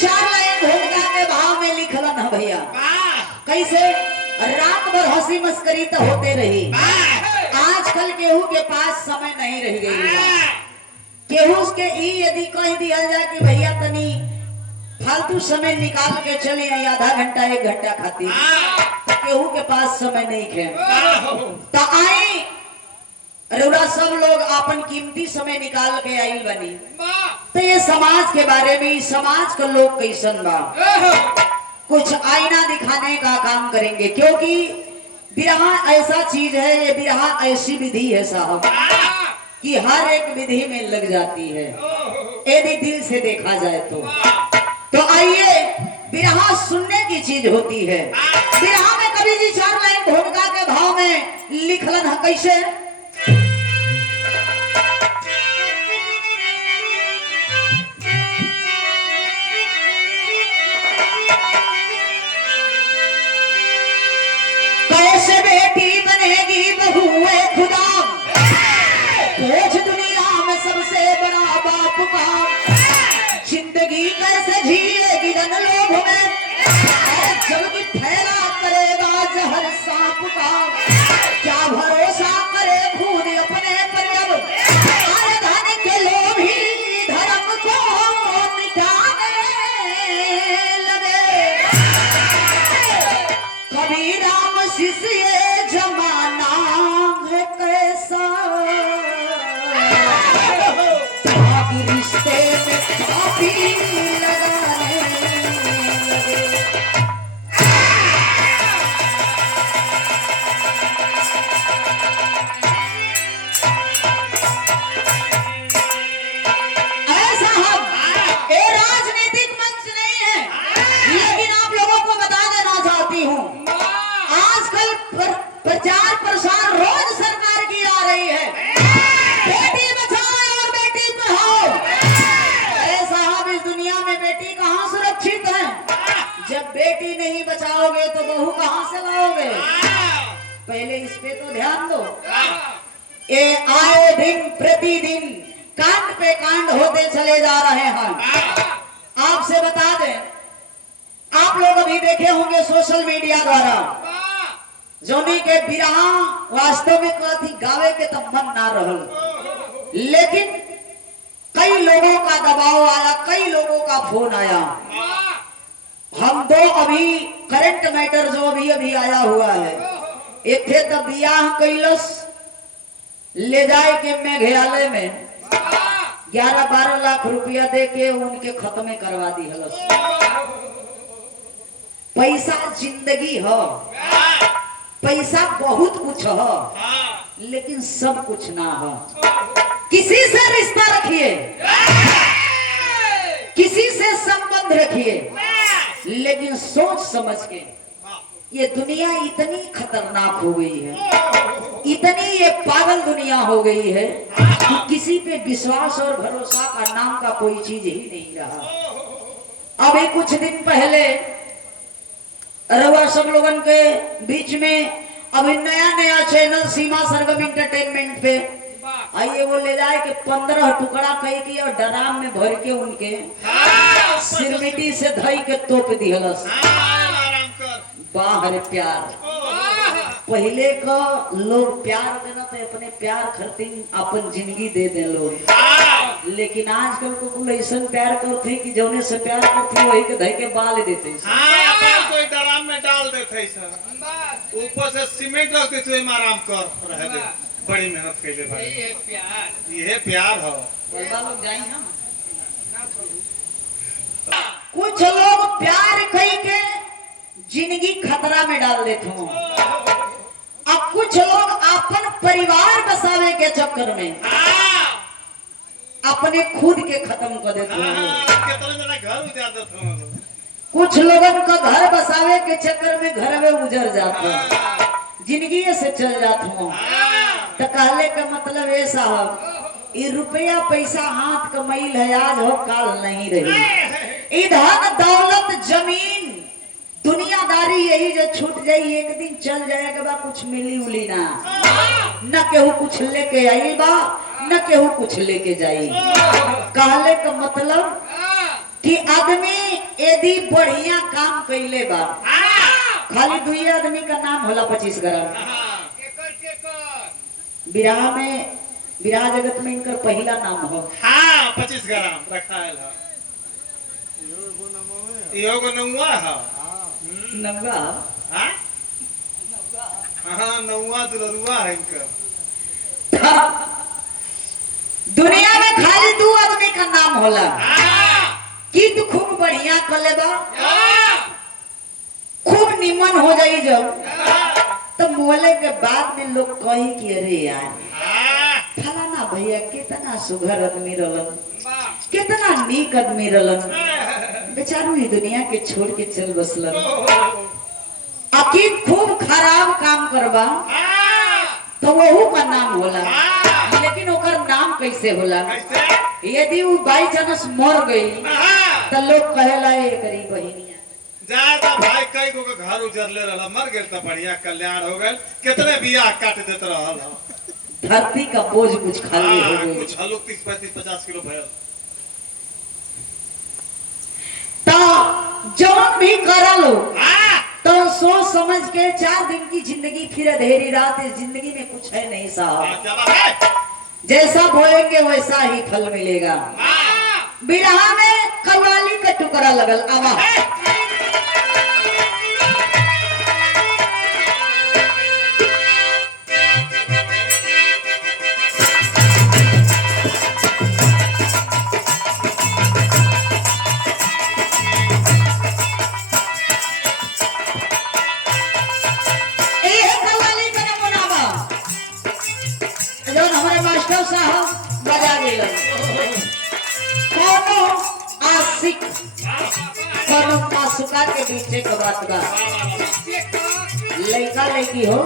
चार लाइन भूमिका के भाव में लिखलन है भैया। कैसे? रात भर हंसी मस्करी तो होते रही, आजकल केहू के पास समय नहीं रह गई। केहू के यदि कह दिया जाए कि भैया तनी फालतू समय निकाल के चले आई आधा घंटा एक घंटा खातिर, तो केहू के पास समय नहीं खे। तो आई रउरा सब लोग अपन कीमती समय निकाल के आइल बनी, तो ये समाज के बारे में, समाज का लोग कैसन बा, कुछ आईना दिखाने का काम करेंगे। क्योंकि विरह ऐसा चीज है, ये विरह ऐसी विधि है साहब कि हर एक विधि में लग जाती है यदि दिल से देखा जाए तो आइए, विरह सुनने की चीज होती है। विरह में कवि जी चार लाइन भूमिका के भाव में लिखलन है कैसे? कैसे बेटी बनेगी बहुए खुदा, खोज दुनिया में सबसे बड़ा बाप का, जिंदगी कैसे जिएगी धन लोभ में, जब फैला करेगा जहर सांप का, क्या भरोसा करे खुद अपने पर जब हर धन के लोभी धर्म को मिटाने लगे। कभी राम शिष्य जमाना है कैसा, रिश्ते में काफी लगाने लगे। ऐसा हम ये राजनीतिक मंच नहीं है, लेकिन आप लोगों को बता देना चाहती हूँ, आजकल प्रचार प्रसार रोज सरकार की आ रही है, बेटी बचाओ और बेटी पढ़ाओ। साहब इस दुनिया में बेटी कहाँ सुरक्षित है? जब बेटी नहीं बचाओगे तो बहू कहाँ से लाओगे? पहले इस पे तो ध्यान दो। ये आए दिन प्रतिदिन कांड पे कांड होते चले जा रहे हैं। आपसे बता दें, आप लोग अभी देखे होंगे सोशल मीडिया द्वारा, जोनी के बिरहा वास्तव में कथी गावे के तब मन ना रहल, लेकिन कई लोगों का दबाव आया, कई लोगों का फोन आया। हम दो अभी करंट मैटर जो अभी आया हुआ है, एक थे तब बियाह कैलस ले जाए के मेघालय में 11-12 लाख रुपया दे के उनके खत्म करवा दी हलस। पैसा जिंदगी है, पैसा बहुत कुछ है, लेकिन सब कुछ ना है। किसी से रिश्ता रखिए, किसी से संबंध रखिए, लेकिन सोच समझ के। ये दुनिया इतनी खतरनाक हो गई है, इतनी ये पागल दुनिया हो गई है कि किसी पे विश्वास और भरोसा का नाम का कोई चीज ही नहीं रहा। अभी कुछ दिन पहले रवा सब लोगन के बीच में अभी नया चैनल सीमा सरगम इंटरटेनमेंट पे आइए, वो ले जाए कि 15 टुकड़ा कई की और डराम में भर के उनके सिरमिटी से धई के तोप दिहलस। बाहर प्यार, पहले का लोग प्यार देना तो अपने प्यार खातिर अपन जिंदगी दे दे लोग, लेकिन आजकल को कुल ऐसा प्यार करते कि जौने से प्यार करते वही के धई के बाल देते, कोई डराम में डाल देते, ऊपर से सीमेंट रख देते, आराम कर रह दे। बड़ी मेहनत कैले भाई, ये प्यार हो। कुछ लोग प्यार कई के जिंदगी खतरा में डाल देते हो, अब कुछ लोग अपन परिवार बसावे के चक्कर में अपने खुद के खत्म कर देते हो। कुछ लोगों का घर बसावे के चक्कर में घर में उजड़ जाता, जिंदगी से चल जाता हूँ। तो कहले का मतलब है साहब, ये रुपया पैसा हाथ कमाइल है, आज हो काल नहीं रही। धन दौलत जमीन दुनियादारी यही जो छूट जाई, एक दिन चल जाएगा बा, कुछ मिली उली ना, न केहू कुछ लेके आई बा, न केहू कुछ लेके जाई। कहले का मतलब कि आदमी यदि बढ़िया काम कैले बा खाली दुई आदमी का नाम होला 25 ग्राम। विराह में विराह जगत में इनकर पहला नाम हो। हाँ 25 ग्राम रखायल है। यो को नौवा है। नंगा हाँ हाँ नौवा दुलरुआ है इनका। दुनिया में खाली दो आदमी का नाम होला कि तू खूब बढ़िया कले बा खूब निमन हो जाई जब तो मोले के बाद में लोग कही कि अरे यार फलाना भैया कितना सुघर आदमी रहलन कितना नीक आदमी रहलन बेचारू ही दुनिया के छोड़ के चल बसलन। अकीब खूब खराब काम करबा तो वहू का नाम होला लेकिन ओकर नाम कैसे होला? यदि वो बाई चांस मर गई तो लोग कहेला ये करी बहिनिया ज्यादा भाई कई को घर उजरले रहला मर गेल तो बढ़िया कल्याण हो गेल कितने बियाह काट देत रहल। धरती का बोझ कुछ खाली हो गई कुछ हलुक 30 35 50 किलो भयल तो जौन भी करा लो तो सोच समझ के 4 दिन की जिंदगी फिर अंधेरी रात इस जिंदगी में कुछ है नहीं साहब। जैसा बोएंगे वैसा ही फल मिलेगा। बिरहा में कव्वाली का टुकड़ा लगल आवा के पीछे का बात बा लड़का लड़की हो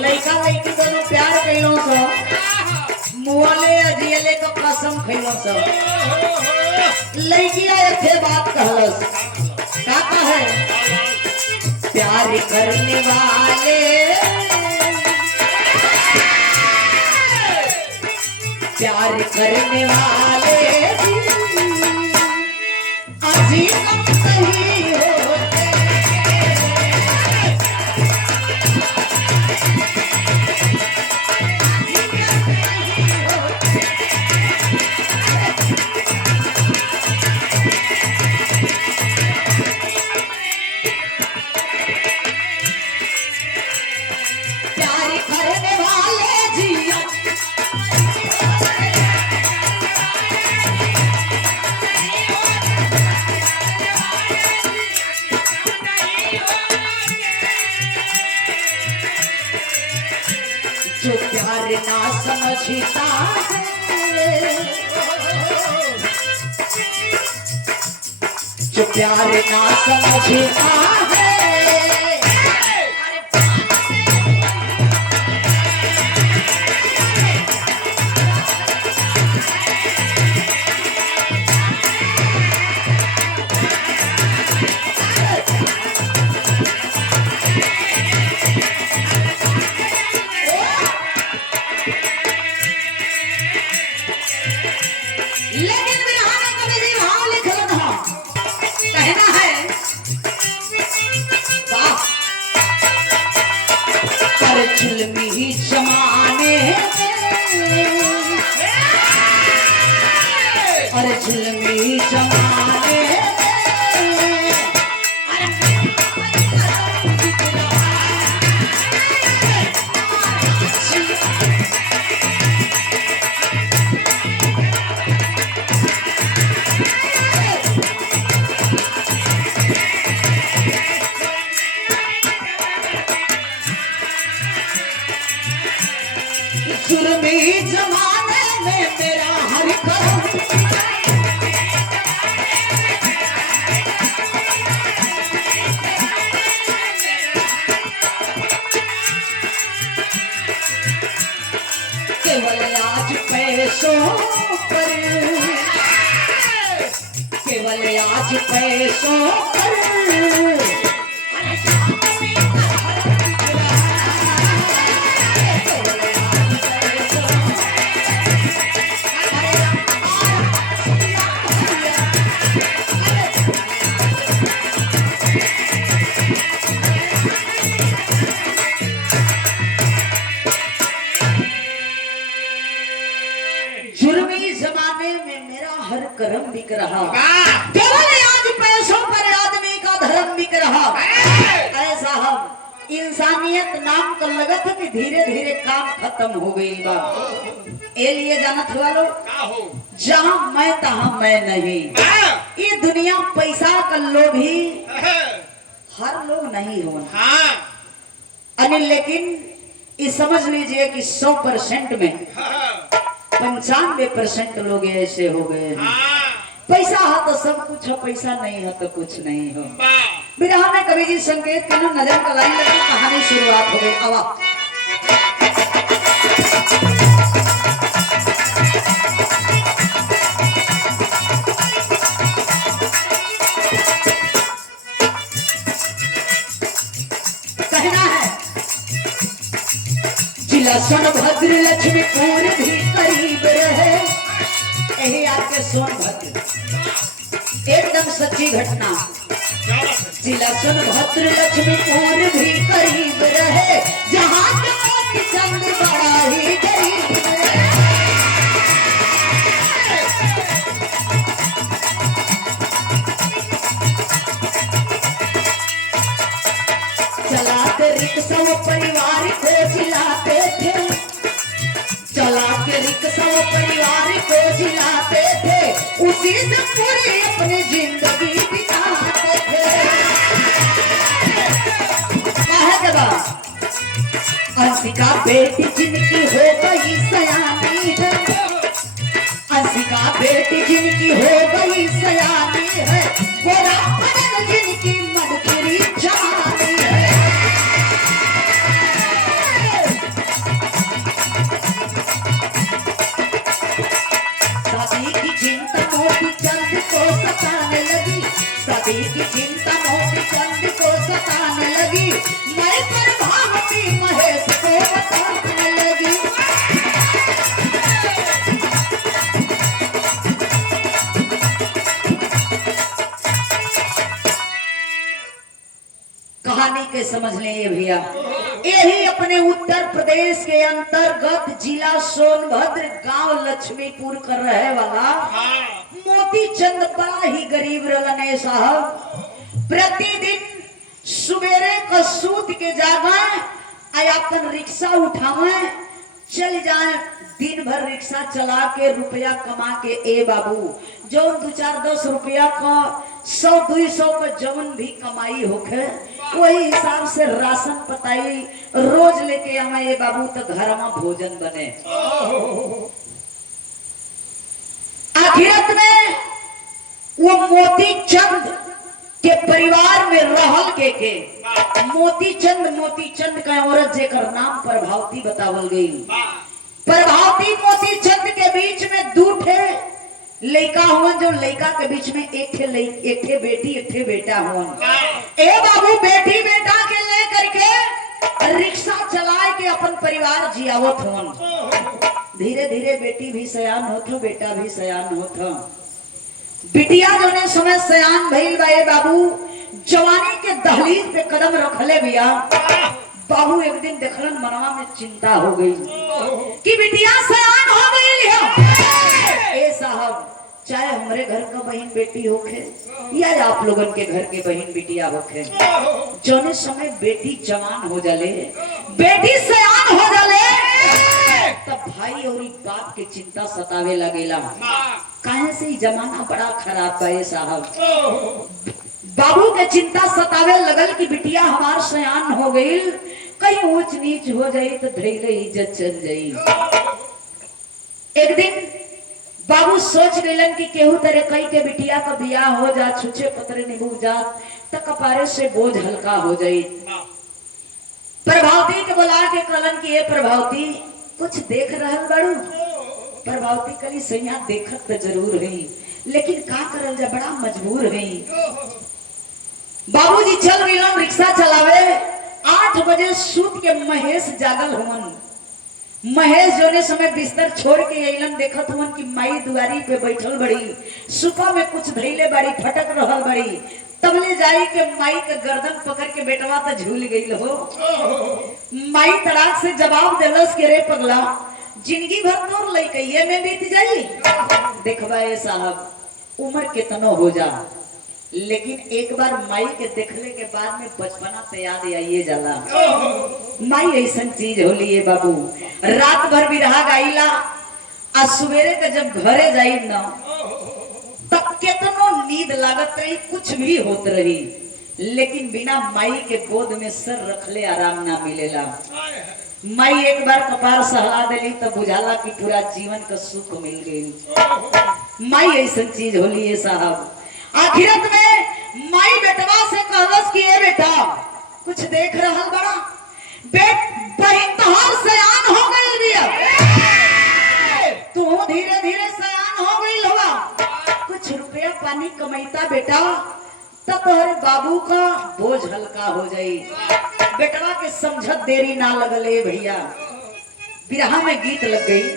लड़का लड़की दोनों प्यार कइलो सो मुआले अजियले को कसम खइलो सो लड़की ऐसे बात कहलस का है प्यार करने वाले प्यार करने वाले अजी सही होते प्यार करने वाले जिया जो प्यार ना समझता है जो प्यार ना समझता है लेकिन बिरहाने को भी भाव लिखल ना कहना है वाह पर जुल्मी जमाने और जुल्मी जमाने जुल्मी जमाने में मेरा हर कदम केवल आज पैसों पर केवल आज पैसों पर जुर्मी जमाने में मेरा हर कर्म बिक रहा, वाह केवल आज पैसों पर आदमी का धर्म बिक रहा। ऐसा हम इंसानियत नाम का लगत कि धीरे धीरे काम खत्म हो गई बा। ए लिए जानत वालो, का हो जहाँ मैं तहाँ मैं नहीं। वाह ये दुनिया पैसा का लोभी हाँ हर लोग नहीं हो, हाँ लेकिन ये समझ लीजिए कि 100% में 95% लोग ऐसे हो गए हैं। हाँ पैसा है तो सब कुछ है, पैसा नहीं है तो कुछ नहीं हो। वाह विरह में कवि जी संकेत के ना नजर का लाइन लगी, कहानी शुरुआत हो गई। आवा कहना है जिला सोनभद्र लक्ष्मीपुर भी करीब रहे। यही आपके सोनभद्र एकदम सच्ची घटना। क्या बात है जिला सोनभद्र लक्ष्मीपुर भी करीब रहे, जहाँ के मोती चंद बड़ा ही गरीब रहे। चलाते रिक्शा वो परिवार को जिलाते थे, चला के रिक्शा वो परिवार को जिलाते थे, उसी से पूरी अपनी जिंदगी बिताते थे। कहा के बाद अंशिका बेटी जिनकी हो गई सयानी है, अंशिका बेटी जिनकी हो गई सयानी है, गोरा बदन जिनकी मडकरी जवानी है। शादी की चिंता मोती चंद को सताने लगी, शादी की चिंता मोती चंद को सताने लगी, मैं प्रभावती महेश को बताने लगी। कहानी के समझ लें ये भैया, यही अपने उत्तर प्रदेश के अंतर्गत जिला सोनभद्र गांव लक्ष्मीपुर कर रहे वाला हाँ मोती चंद बड़ा ही गरीब रहने साहब। प्रतिदिन सुबेरे का सूत के जागे अपन रिक्शा उठावे चल जाए, दिन भर रिक्शा चला के रुपया कमा के ए बाबू जो 2-4-10 रुपया का 100-200 का जवन भी कमाई होके वही हिसाब से राशन पताई रोज लेके आवे ए बाबू तो घर में भोजन बने। आखिरत में वो मोती चंद के परिवार में रहल के मोती चंद का औरत जेकर नाम प्रभावती बतावल गई। प्रभावती मोती चंद के बीच में दू ठे लड़का हुआ, जो लड़का के बीच में एक ठे बेटी एक ठे बेटा हुआ। ए बाबू बेटी बेटा के ले करके रिक्शा चला के अपन परिवार जियावत हुआ। धीरे धीरे बेटी भी सयान होत, बेटा भी सयान होत। बिटिया जोने समय सयान भइल बा ए बाबू जवानी के दहलीज पे कदम रखले बिया। बाबू एक दिन देखलन मनवा में चिंता हो गई कि बिटिया सयान हो गई है। ए साहब चाहे हमारे घर का बहन बेटी होखे या आप लोगन के घर के बहन बिटिया होखे, जोने समय बेटी जवान हो जाले बेटी सयान हो जाले तब भाई और बाप के चिंता सतावे लगेला। काहे से जमाना बड़ा खराब बा ए साहब। बाबू के चिंता सतावे लगल कि बिटिया हमार सयान हो गई, कहीं ऊंच नीच हो जाई तो धैर्य इज्जत चल जाई। एक दिन बाबू सोच गइलन कि केहू तरह कई के बिटिया का बियाह हो जा, छुछे पतरे निभू जा त कपारे से बोझ हल्का हो जाई। प्रभावती के बुला के कहलन कि ए प्रभावती कुछ देख रहल बाड़ू। प्रभावती कली सैया देखत तो जरूर है, लेकिन का करल जा बड़ा मजबूर है। बाबूजी चल गइलन रिक्शा चलावे। 8 बजे सूत के महेश जागल हुवन। महेश जोने समय बिस्तर छोड़ के अइलन देखत हुवन कि माई दुआरी पे बैठल बड़ी, सुपा में कुछ धैले बड़ी फटक रहल बड़ी। तबले जाई के माई के गर्दन पकड़ के बेटवा तो झूल गई हो। माई तड़ाक से जवाब देलस के रे पगला जिंदगी भर तोर लइकइये में बीत जाई। देखबा ए साहब उम्र कितनो हो जा, लेकिन एक बार माई के देखले के बाद में बचपना पे याद आइए जाला। माई ऐसन चीज होली है बाबू, रात भर बिरहा गाइला आ सवेरे के जब घरे जाई ना तब कितनो नींद लागत रही, कुछ भी होत रही, लेकिन बिना माई के गोद में सर रखले आराम ना मिलेला। माई एक बार कपार सहला देली तो बुझाला कि पूरा जीवन का सुख मिल गई। माई ऐसा चीज होली है साहब। आखिरत में माई बेटवा से कहलस कि ए बेटा कुछ देख रहा बड़ा बहन तोहर सयान हो गई बिया, तू धीरे धीरे सयान हो गई हवा, कुछ रुपया पानी कमाईता बेटा तब तोहरे बाबू का बोझ हल्का हो जाई। बेटवा के समझत देरी ना लगले भैया, बिरहा में गीत लग गई।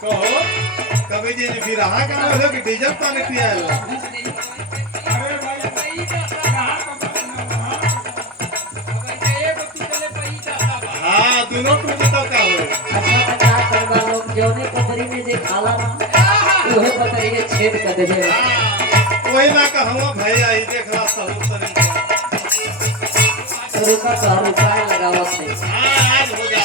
कहो कभी जी बिरहा का हो कि डीजल पानी पियाला। अरे भाई हाँ दोनों टूटे तो का हो। अच्छा क्या करवा लोग जौने पतरी में जे खाला ना उहे पतरी के छेद कर देबे। वही ना कहवा भाई आई देखला सब तरीका रुका का रुपया लगावत है। हां आज हो जा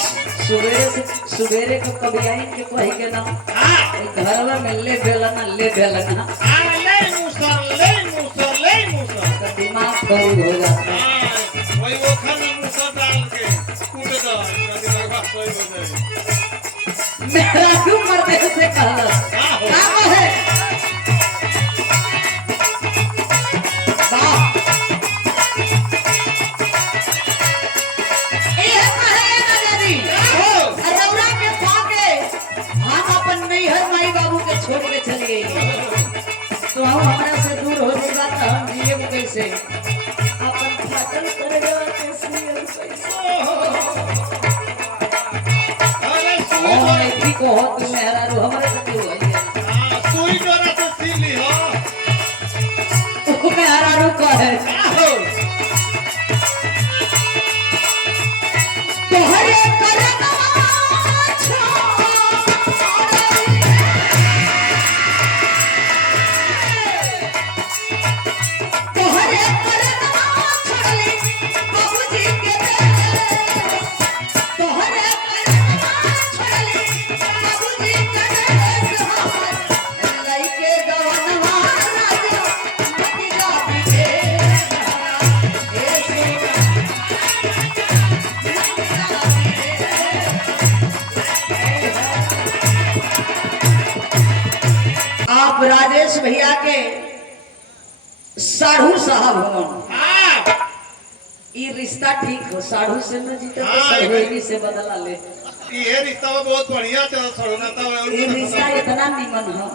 सुबेरे को कभी आई के कही के ना हां घरवा में ले बेलना हां ले मुसर तो दिमाग खराब हो जाता है। हां वही वो खाना मुसर डाल के कूट दो दिमाग सही हो जाए। मेरा क्यों मरते से कहला काम है छोड़ के चली गई तो हम हमारा से दूर हो जाएगा तो हम जिए कैसे, अपन फाटल करेगा कैसे और इतनी को हो तुम मेरा रू हमारे से क्यों है हां सुई डोरा से सीली हो वो मेरा रू का है तोहरे करना आप राजेश भैया के साढ़ू साहब हो। ये रिश्ता ठीक हो, साढ़ू से न जीते तो सरवेली से बदला ले। ये रिश्ता बहुत बढ़िया चल छोड़ना था। ये रिश्ता इतना निमन हो,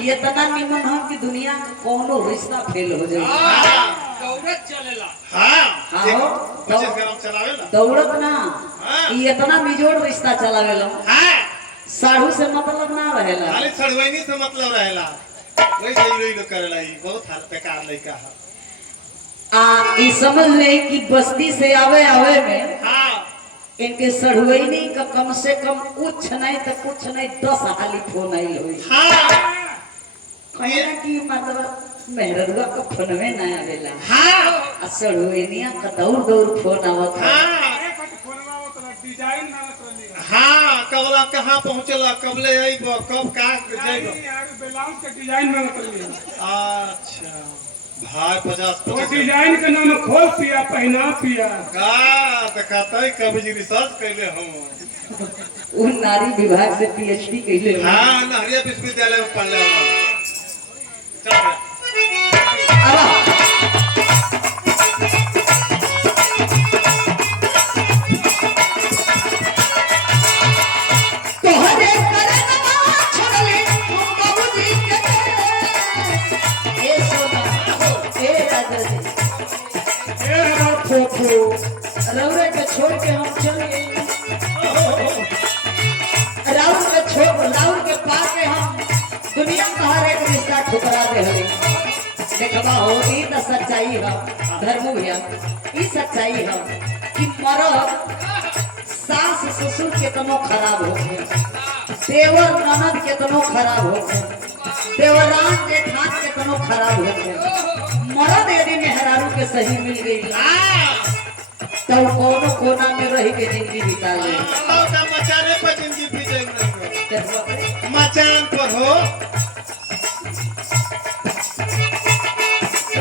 ये इतना निमन हो कि दुनिया का कोनो रिश्ता फेल हो जाए। दौड़त चलेला। हाँ हाँ बचत गरम चलावेला दौड़त ना, ये इतना बिजोड़ रिश्ता चलावेला। हाँ साढ़ू से मतलब ना रहेला, खाली छड़वैनी से मतलब रहेला। वही सही लोग करेला, ही बहुत हाल बेकार लड़का है। ये समझ ले कि बस्ती से आवे में हाँ इनके सड़ुवैनी का कम से कम कुछ नहीं तो कुछ नहीं 10 हाली फोन आई हुई। हाँ कहना कि मतलब मेहरुआ का फोन में ना आवेला। हाँ सड़ुवैनिया का दौड़ फोन आवत है। हाँ डिजाइन ना चली। हाँ कबला कहाँ पहुँचला, कबले आई कब का जाएगा। यार ब्लाउज के डिजाइन में चली। अच्छा भाई 50 वो डिजाइन के नाम खोल पिया पहना पिया का दिखाता है कभी जी रिसर्च कैले हम उन नारी विभाग से पीएचडी कैले हो। हाँ नहरिया विश्वविद्यालय में पढ़ले हम। चल के छोड़ के हम चल गए राउर के छोड़ राउर के पा के हम दुनिया का हर एक रिश्ता ठुकरा दे हरे देखबा हो ई त सच्चाई है धर्म भैया ई सच्चाई है कि मरद सास ससुर केतनो खराब हो गए देवर ननद केतनो खराब हो गए देवरान जेठान केतनो खराब हो गए मरद यदि मेहरारू के सही मिल गई तो कोनो कोना में रह के जिंदगी बिता ले लौटा मचाने पर जिंदगी बीते मचान पर हो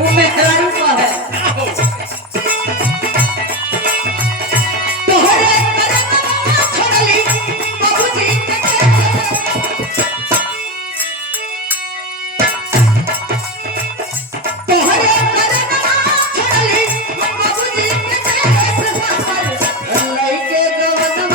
वो मेहरारू का है तोहरे करम छोड़ली बाबूजी तोहरे करम छोड़ली बाबूजी लइके गवन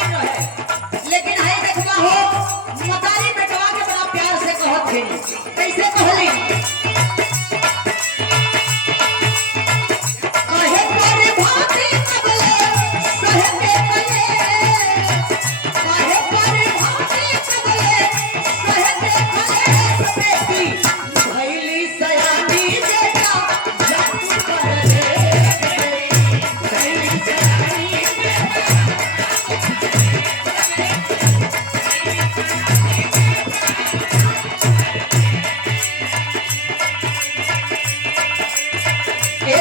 लेकिन है देखबा हो मतारी बेटवा के बड़ा प्यार से कहत थे कैसे कहली कहे करे भाती कबले सहे के कले कहे करे भाती कबले सहे के कले बेटी भैली सयानी बेटा जातू कर रे भैली सयानी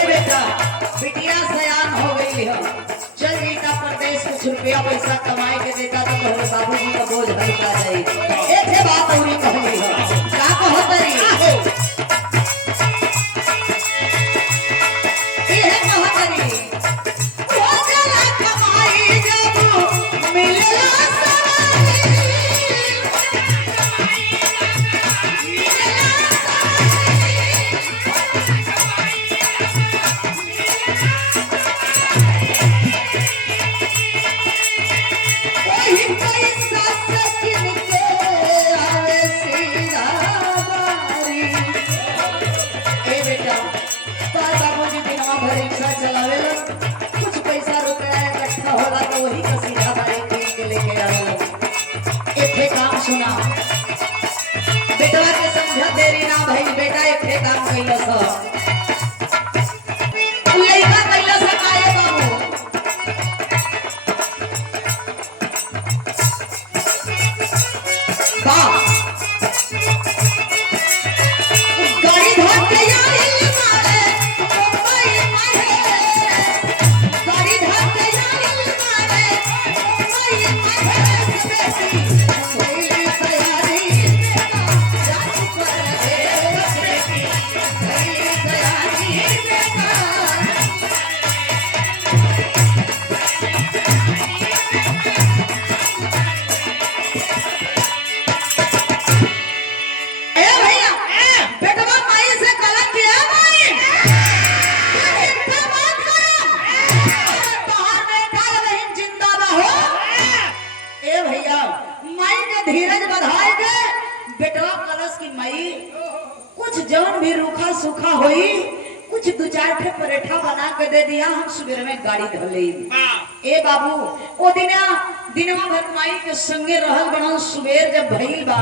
बिटिया सयान हो गई है चल रीता प्रदेश कुछ रुपया पैसा कमाए के देता तो कहले बाबूजी का बोझ हल्का जाए एक है बात औरी कहली है का कहतरी ये है कहतरी वो चला कमाई जब मिलला कुछ पैसा रुपया इकट्ठा होला तो वही का सीधा बाइक खरीद के लेके आओ एक काम सुना बेटवा के समझा देरी ना भाई बेटा एक काम कैलस लइका कैलस काए बाबू वाह गाड़ी धोत के यारी मारे धीरज बधाए के बेटवा कलश की मई कुछ जौन भी रूखा सूखा होई कुछ दो चार ठे परेठा बना के दे दिया हम सुबह में गाड़ी धले ए बाबू ओ दिनवा भर माई के संगे रहल बनल सुबेर जब भइल बा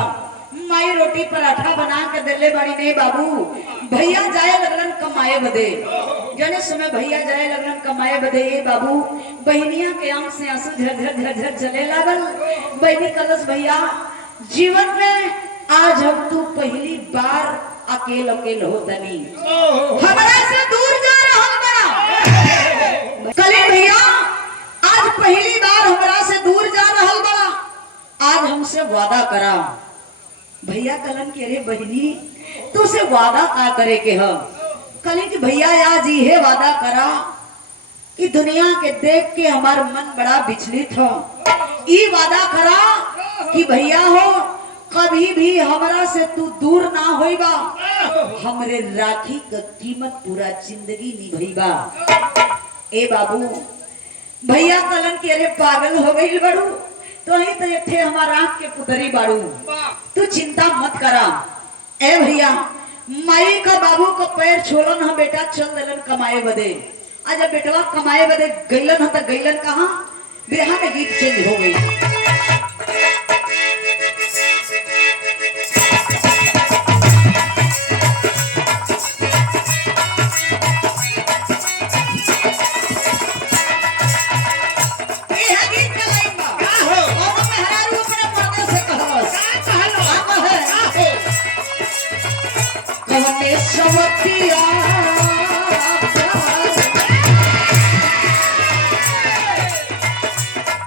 माई रोटी पराठा बना के देले बड़ी ने बाबू भैया जाए लगलन कमाए बदे जने समय भैया जाए लगलन कमाए बदे ए बाबू बहनिया के आंख से आंसू झरझर झरझर चले लागल बहनी कलश भैया जीवन में आज हम तू पहली बार अकेल अकेल होतनी हमरा से दूर जा रहल बड़ा कली भैया आज पहली बार हमरा से दूर जा रहल बड़ा आज हमसे वादा करा भैया कलन के अरे बहनी तू से वादा का करे के हम कली कि भैया आज ये वादा करा कि दुनिया के देख के हमार मन बड़ा विचलित हो ई वादा करा कि भैया हो कभी भी हमरा से तू दूर ना होइबा हमरे राखी का कीमत पूरा जिंदगी निभैबा ए बाबू भैया कलन के अरे पागल हो गई बड़ू तो ही तो इथे हमारा आँख के पुतरी बाड़ू तू चिंता मत करा। ए भैया माई का बाबू का पैर छोड़न ह बेटा चल दिलन कमाए बदे। आज जब बेटवा कमाए बदे गईलन ह त गईलन कहाँ बिरहा में गीत चेंज हो गई। सवतिया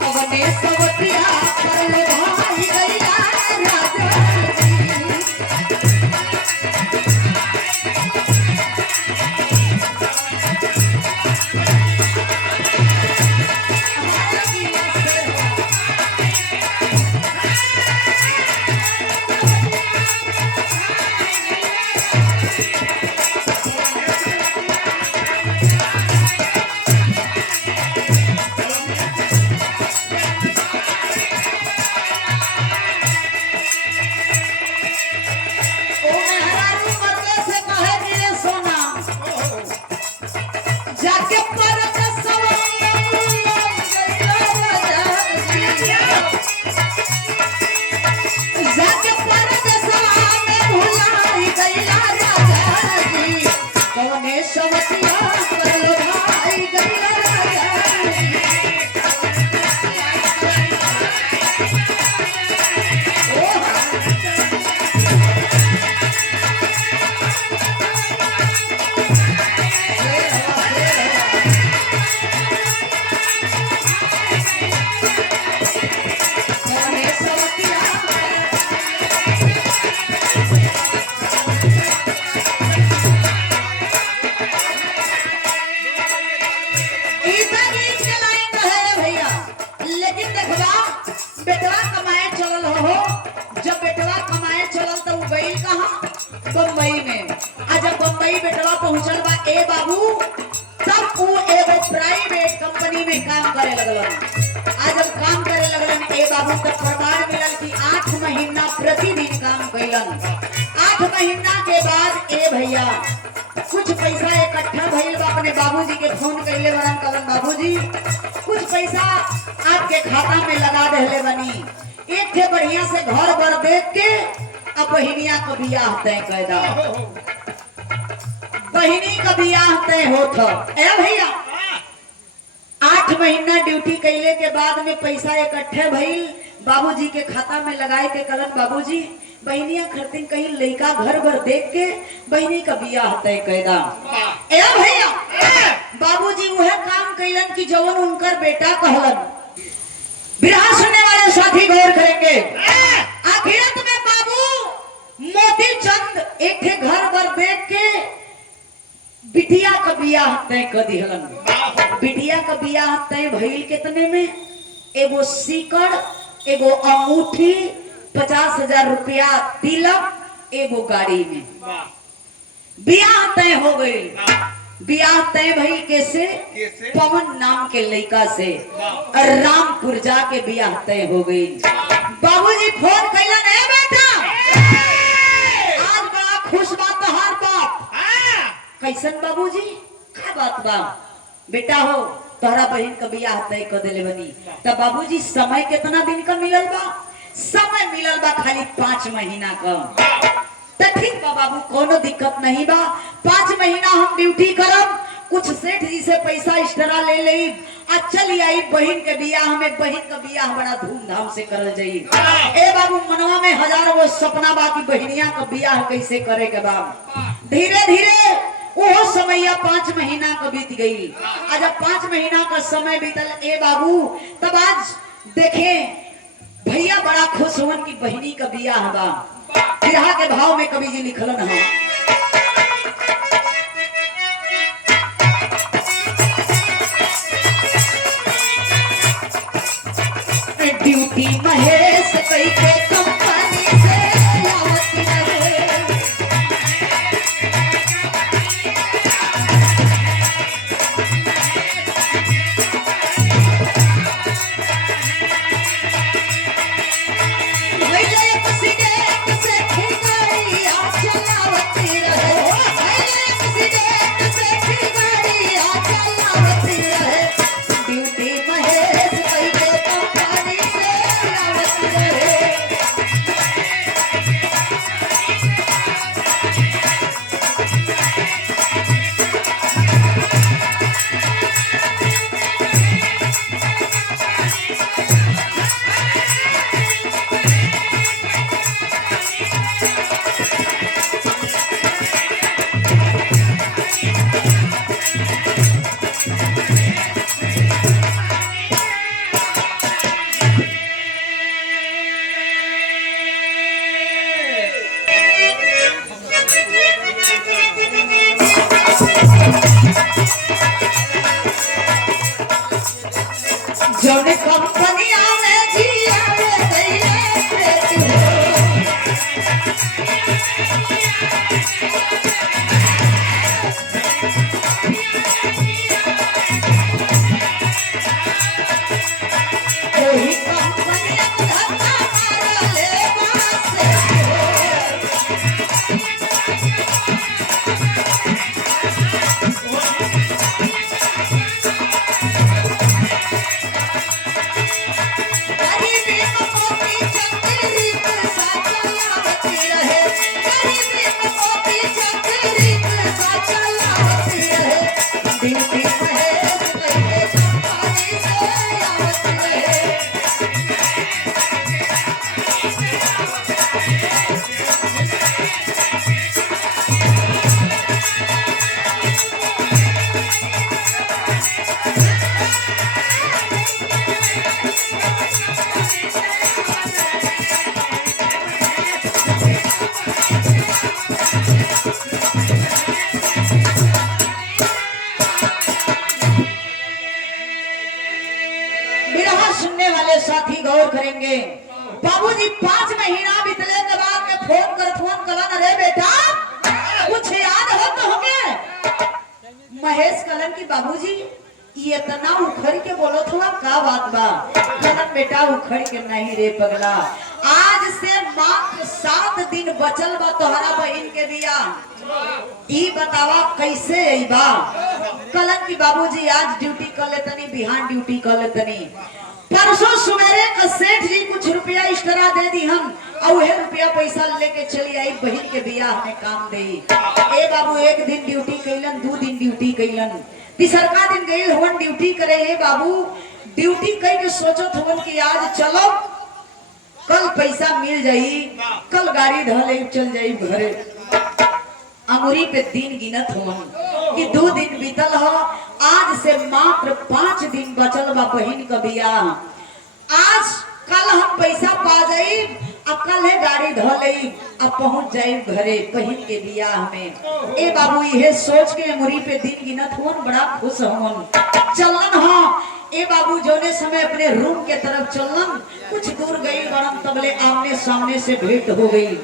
अवने सवतिया पर भाई गईला राजा बम्बई में। आज जब बम्बई बेटवा पहुंचल बा ए बाबू तब वो एगो प्राइवेट कंपनी में काम करे लगलन। आज जब काम करे लगलन ए बाबू तब प्रमाण मिलल कि 8 महीना प्रतिदिन काम कैलन। 8 महीना के बाद ए भैया कुछ पैसा इकट्ठा भइल बा। अपने बाबूजी के फोन कैले बरन कलन बाबूजी कुछ पैसा आपके खाता में लगा देले बनी। एक थे बढ़िया से घर बर देख के अब बहिनिया का बियाह तय कैदा। बहिनी का बियाह तय होत ए भैया 8 महीना ड्यूटी कैले के बाद में पैसा इकट्ठे भइल बाबूजी के खाता में लगाए के कलन बाबूजी बहनिया खरतिन कहीं लड़का घर भर देख के बहनी का बियाह तय कैदा। ए भैया बाबूजी वह काम कैलन कि जवन उनकर बेटा कहलन। बिरहा सुनने वाले साथी गौर करेंगे। आखिरत में बाबू मोती चंद एक घर भर देख के बिटिया का बियाह तय कर दिहलन। बिटिया का बियाह तय भइल कितने में? एगो सीकड़, एगो अंगूठी, 50,000 रुपया तिलक, एगो गाड़ी में बियाह तय हो गई। बियाह तय भइल कैसे? पवन नाम के लड़का से रामपुर जाके बियाह तय हो गई। बाबूजी फोन कैलन है बेटा आज बड़ा खुश बात तोहार बाप। कैसन बाबूजी? का बात बा? बेटा हो तोहरा बहन का बियाह तय कर देले बनी। तब बाबूजी समय कितना दिन का मिलल बा? समय मिलल बा खाली 5 महीना का। तो ठीक बा बाबू कोनो दिक्कत नहीं बा। 5 महीना हम ड्यूटी करब, कुछ सेठ जी से पैसा एक्स्ट्रा ले ले चली आई बहन के बियाह में। बहन का बियाह बड़ा धूमधाम से करल जाई। ए बाबू मनवा में हजारों वो सपना बा कि बहनिया का बियाह कैसे करे के बा। धीरे धीरे वो समय 5 महीना का बीत गई। आज 5 महीना का समय बीतल ए बाबू तब आज देखे भैया बड़ा खुश हुन की बहनी का बियाह बा। बिरहा के भाव में कवि जी लिखलन है। ड्यूटी महेश कई के कंपनी से लावती रहे। जोने कंपनिया में जिया रे दैया बेटी हो। ओही कंपनिया में धक्का मारले बासे हो। गरीबी में मोती चक्री सा चलावती रहे, गरीबी में मोती चक्री सा चलावती रहे, ड्यूटी महेश पहले कंपनी से आवती रहे। बिरहा सुनने वाले साथी गौर करेंगे। बाबूजी 5 महीना बीतने के बाद में फोन कलन, अरे बेटा कुछ याद हो तो होंगे। महेश कलन की बाबूजी ये इतना उखड़ के बोलो थोड़ा का बात बा। कलन बेटा उखड़ के नहीं रे पगला, आज से मात्र 7 दिन बचल बा तोहरा बहन के बियाह। ई बतावा कैसे अइबा। कलन की बाबूजी आज ड्यूटी कर लेतनी, बिहान ड्यूटी कर लेतनी, परसों सवेरे का सेठ जी कुछ रुपया एक्स्ट्रा दे दी हम, और वह रुपया पैसा लेके चली आई बहन के बियाह में काम दे। ए बाबू 1 दिन ड्यूटी कैलन, 2 दिन ड्यूटी कैलन, तीसरका दिन गई हवन ड्यूटी करे। ए बाबू ड्यूटी कई के सोचत हवन कि आज चलो कल पैसा मिल जाई, कल गाड़ी धले चल जाई घरे। अंगुरी पे दिन गिनत हवन कि 2 दिन बीतल हो, आज से मात्र 5 दिन बचल बा बहन का बियाह। आज कल हम पैसा पा जाई, कल है गाड़ी धोलई, अब पहुंच जाए घरे बहन के बियाह में। ए बाबू ये सोच के अंगुरी पे दिन गिनत हुन, बड़ा खुश हुन। चलन हाँ ए बाबू जोने समय अपने रूम के तरफ चलन, कुछ दूर गई बड़न तबले आमने सामने से भेंट हो गई।